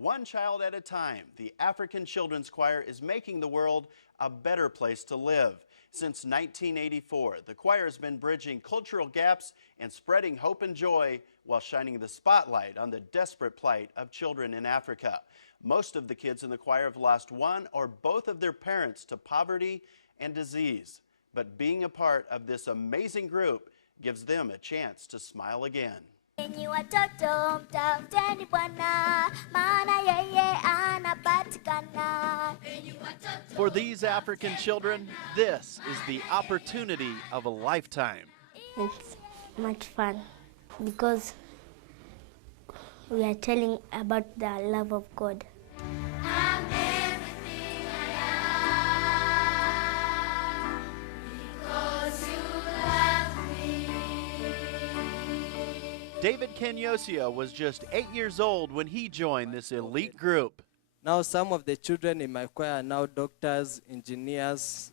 One child at a time, the African Children's Choir is making the world a better place to live. Since 1984, the choir has been bridging cultural gaps and spreading hope and joy while shining the spotlight on the desperate plight of children in Africa. Most of the kids in the choir have lost one or both of their parents to poverty and disease. But being a part of this amazing group gives them a chance to smile again. For these African children, this is the opportunity of a lifetime. It's much fun because we are telling about the love of God. David Kenyosia was just 8 years old when he joined this elite group. Now some of the children in my choir are now doctors, engineers,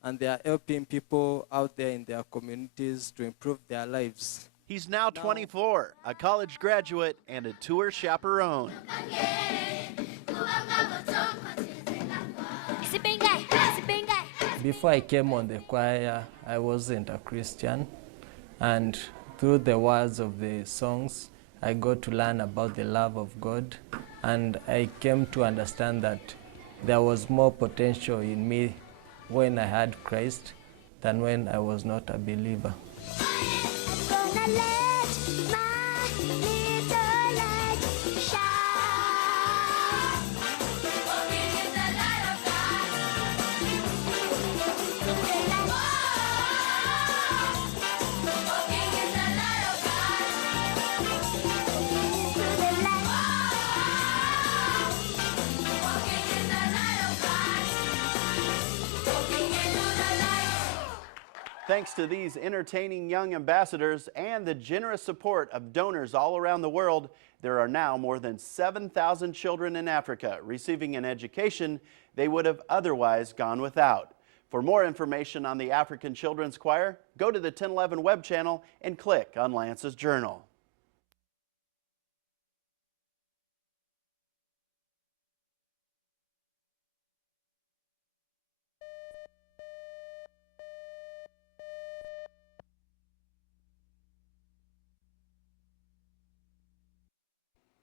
and they are helping people out there in their communities to improve their lives. He's now 24, a college graduate and a tour chaperone. Before I came on the choir, I wasn't a Christian, and through the words of the songs, I got to learn about the love of God, and I came to understand that there was more potential in me when I had Christ than when I was not a believer. Thanks to these entertaining young ambassadors and the generous support of donors all around the world, there are now more than 7,000 children in Africa receiving an education they would have otherwise gone without. For more information on the African Children's Choir, go to the 1011 web channel and click on Lance's Journal.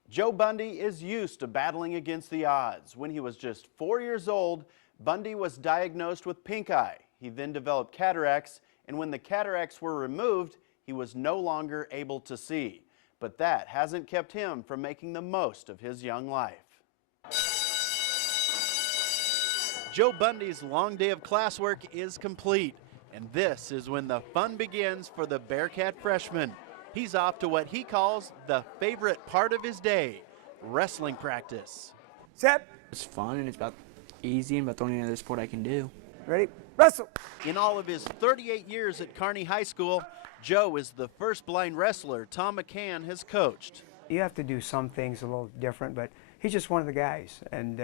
Joe Bundy is used to battling against the odds. When he was just 4 years old, Bundy was diagnosed with pink eye. He then developed cataracts, and when the cataracts were removed, he was no longer able to see. But that hasn't kept him from making the most of his young life. Joe Bundy's long day of classwork is complete, and this is when the fun begins for the Bearcat freshman. He's off to what he calls the favorite part of his day, wrestling practice. Set. It's fun and it's about easy and about the only other sport I can do. Ready? Wrestle. In all of his 38 years at Kearney High School, Joe is the first blind wrestler Tom McCann has coached. You have to do some things a little different, but he's just one of the guys, and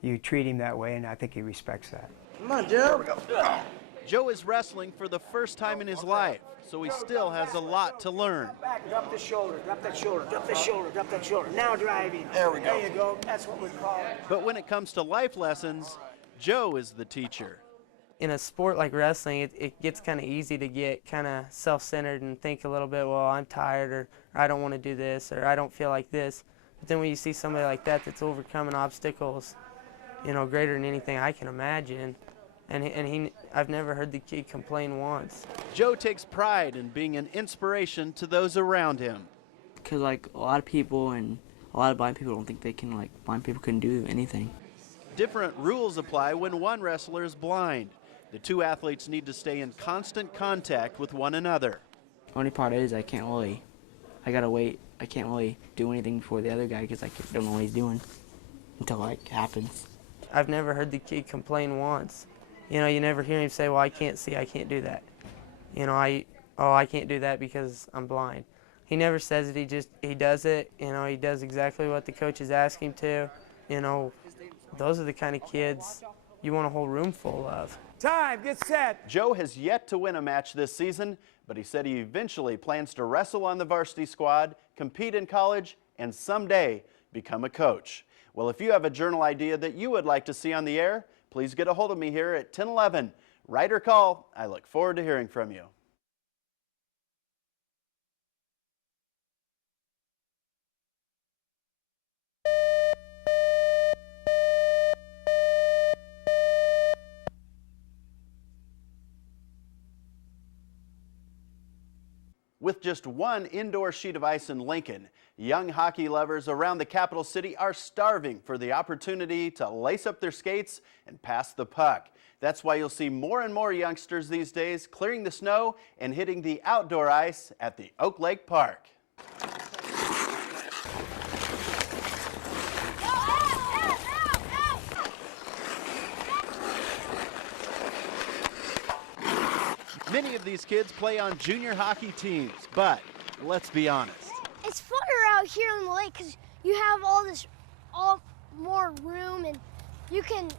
you treat him that way, and I think he respects that. Come on, Joe. Here we go. Joe is wrestling for the first time in his life, so he still has a lot to learn. Back, drop the shoulder, drop that shoulder, drop that shoulder, drop that shoulder. Now driving. There we go. There you go. That's what we call it. But when it comes to life lessons, Joe is the teacher. In a sport like wrestling, it gets kind of easy to get kind of self-centered and think a little bit, well, I'm tired, or I don't want to do this, or I don't feel like this. But then when you see somebody like that that's overcoming obstacles, you know, greater than anything I can imagine, I've never heard the kid complain once. Joe takes pride in being an inspiration to those around him. Because like a lot of people and a lot of blind people don't think they can, like blind people can do anything. Different rules apply when one wrestler is blind. The two athletes need to stay in constant contact with one another. The only part is I gotta wait. I can't really do anything for the other guy because I don't know what he's doing until like happens. I've never heard the kid complain once. You know, you never hear him say, well, I can't see, I can't do that. You know, I can't do that because I'm blind. He never says it, he does it. You know, he does exactly what the coaches ask him to. You know, those are the kind of kids you want a whole room full of. Time, get set. Joe has yet to win a match this season, but he said he eventually plans to wrestle on the varsity squad, compete in college, and someday become a coach. Well, if you have a journal idea that you would like to see on the air, please get a hold of me here at 1011. Write or call. I look forward to hearing from you. With just one indoor sheet of ice in Lincoln, young hockey lovers around the capital city are starving for the opportunity to lace up their skates and pass the puck. That's why you'll see more and more youngsters these days clearing the snow and hitting the outdoor ice at the Oak Lake Park. Many of these kids play on junior hockey teams, but let's be honest. It's funner out here on the lake because you have all more room, and you don't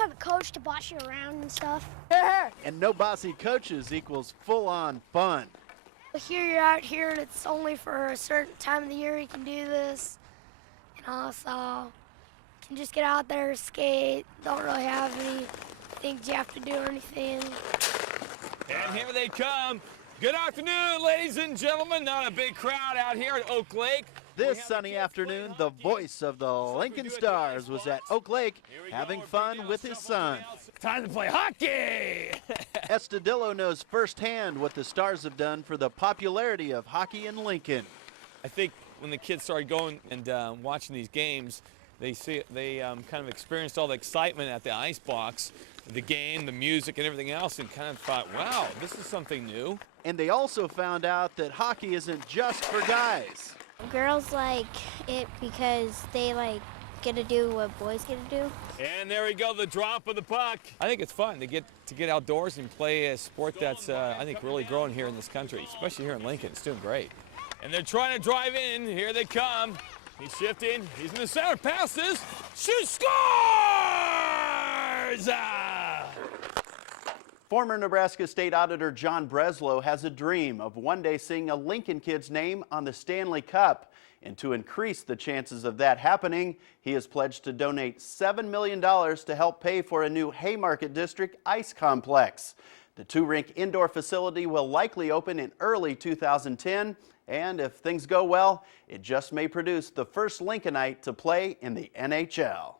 have a coach to boss you around and stuff. And no bossy coaches equals full-on fun. Here you're out here, and it's only for a certain time of the year you can do this. So you can just get out there, skate, don't really have any things you have to do or anything. And here they come. Good afternoon, ladies and gentlemen. Not a big crowd out here at Oak Lake. This sunny afternoon, the voice of the Lincoln Stars was at Oak Lake having fun with his son. Time to play hockey! Estudillo knows firsthand what the Stars have done for the popularity of hockey in Lincoln. I think when the kids started going and watching these games, they kind of experienced all the excitement at the ice box, the game, the music, and everything else, and kind of thought, wow, this is something new. And they also found out that hockey isn't just for guys. Girls like it because they get to do what boys get to do. And there we go, the drop of the puck. I think it's fun to get outdoors and play a sport that's, I think, really growing here in this country, especially here in Lincoln. It's doing great. And they're trying to drive in. Here they come. He's shifting. He's in the center. Passes. Shoots. Scores! Former Nebraska State Auditor John Breslow has a dream of one day seeing a Lincoln kid's name on the Stanley Cup. And to increase the chances of that happening, he has pledged to donate $7 million to help pay for a new Haymarket District ice complex. The two-rink indoor facility will likely open in early 2010, and if things go well, it just may produce the first Lincolnite to play in the NHL.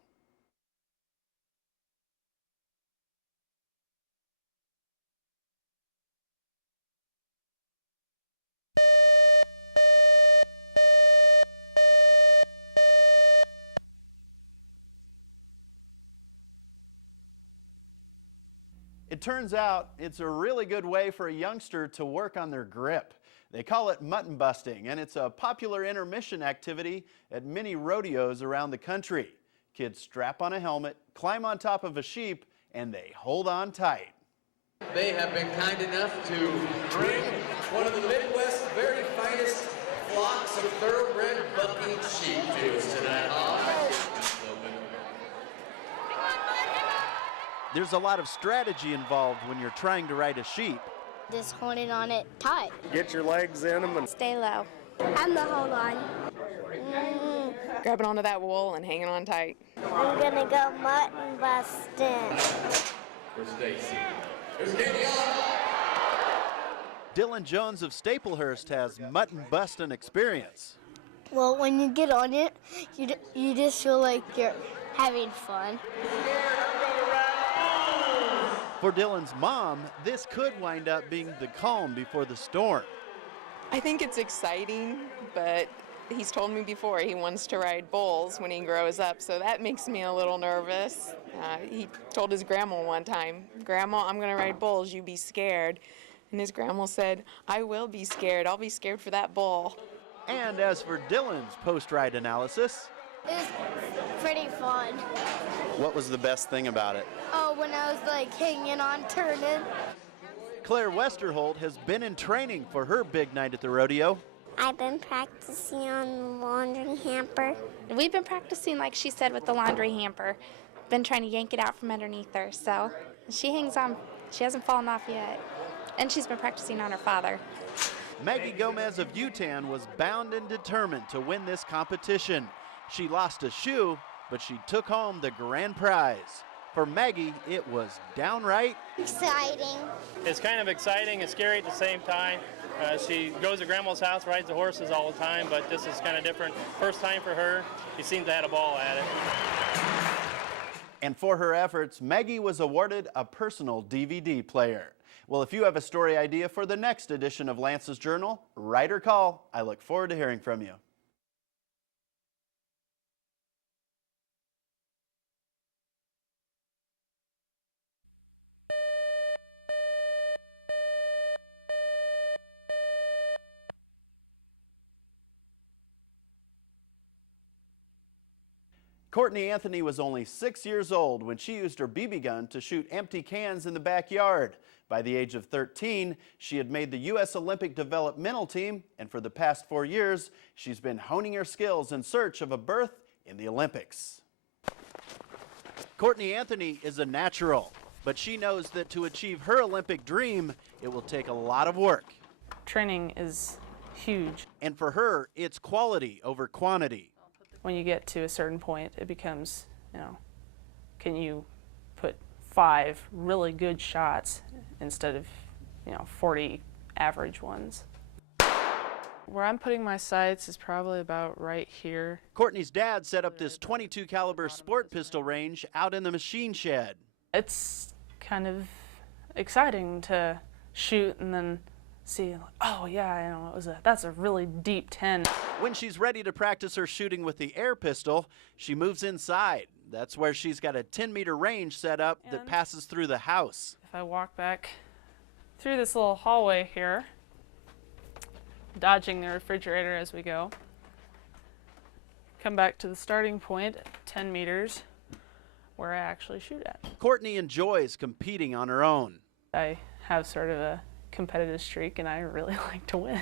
It turns out it's a really good way for a youngster to work on their grip. They call it mutton busting, and it's a popular intermission activity at many rodeos around the country. Kids strap on a helmet, climb on top of a sheep, and they hold on tight. They have been kind enough to bring one of the Midwest's very finest flocks of thoroughbred bucking sheep to us tonight. There's a lot of strategy involved when you're trying to ride a sheep. Just holding on it tight. Get your legs in them and Stay low. I'm the hold on. Grabbing onto that wool and hanging on tight. I'm gonna go mutton busting. For Stacy. There's Kearney. Dylan Jones of Staplehurst has mutton busting experience. Well, when you get on it, you just feel like you're having fun. For Dylan's mom, this could wind up being the calm before the storm. I think it's exciting, but he's told me before he wants to ride bulls when he grows up, so that makes me a little nervous. He told his grandma one time, "Grandma, I'm going to ride bulls, you be scared." And his grandma said, "I will be scared. I'll be scared for that bull." And as for Dylan's post-ride analysis, It was pretty fun. what was the best thing about it? Oh, when I was hanging on, turning. Claire Westerholt has been in training for her big night at the rodeo. I've been practicing on the laundry hamper. We've been practicing, like she said, with the laundry hamper. Been trying to yank it out from underneath her, so she hangs on. She hasn't fallen off yet. And she's been practicing on her father. Maggie Gomez of Utan was bound and determined to win this competition. She lost a shoe, but she took home the grand prize. For Maggie, it was downright exciting. It's kind of exciting and scary at the same time. She goes to Grandma's house, rides the horses all the time, but this is kind of different. First time for her. She seems to have a ball at it. And for her efforts, Maggie was awarded a personal DVD player. Well, if you have a story idea for the next edition of Lance's Journal, write or call. I look forward to hearing from you. Courtney Anthony was only 6 years old when she used her BB gun to shoot empty cans in the backyard. By the age of 13, she had made the U.S. Olympic developmental team, and for the past 4 years, she's been honing her skills in search of a berth in the Olympics. Courtney Anthony is a natural, but she knows that to achieve her Olympic dream, it will take a lot of work. Training is huge. And for her, it's quality over quantity. When you get to a certain point, it becomes, can you put 5 really good shots instead of, 40 average ones? Where I'm putting my sights is probably about right here. Courtney's dad set up this .22 caliber sport pistol range out in the machine shed. It's kind of exciting to shoot and then see, oh yeah, that's a really deep 10. When she's ready to practice her shooting with the air pistol, she moves inside. That's where she's got a 10-meter range set up that passes through the house. If I walk back through this little hallway here, dodging the refrigerator as we go, come back to the starting point at 10 meters where I actually shoot at. Courtney enjoys competing on her own. I have sort of a competitive streak and I really like to win.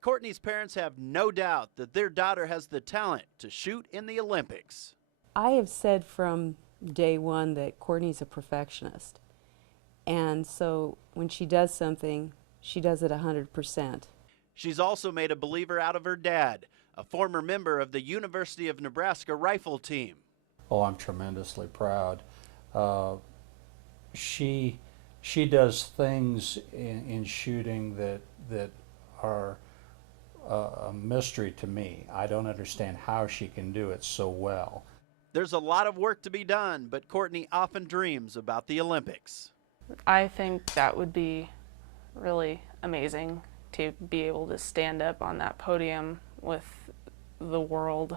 Courtney's parents have no doubt that their daughter has the talent to shoot in the Olympics. I have said from day one that Courtney's a perfectionist. And so when she does something, she does it 100%. She's also made a believer out of her dad, a former member of the University of Nebraska rifle team. Oh, I'm tremendously proud. She does things in shooting that are a mystery to me. I don't understand how she can do it so well. There's a lot of work to be done, but Courtney often dreams about the Olympics. I think that would be really amazing to be able to stand up on that podium with the world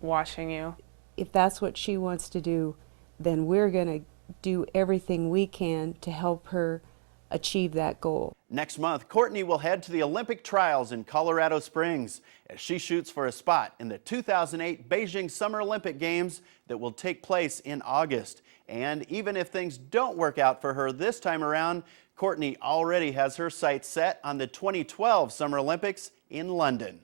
watching you. If that's what she wants to do, then we're going to do everything we can to help her achieve that goal. Next month, Courtney will head to the Olympic trials in Colorado Springs as she shoots for a spot in the 2008 Beijing Summer Olympic Games that will take place in August. And even if things don't work out for her this time around, Courtney already has her sights set on the 2012 Summer Olympics in London.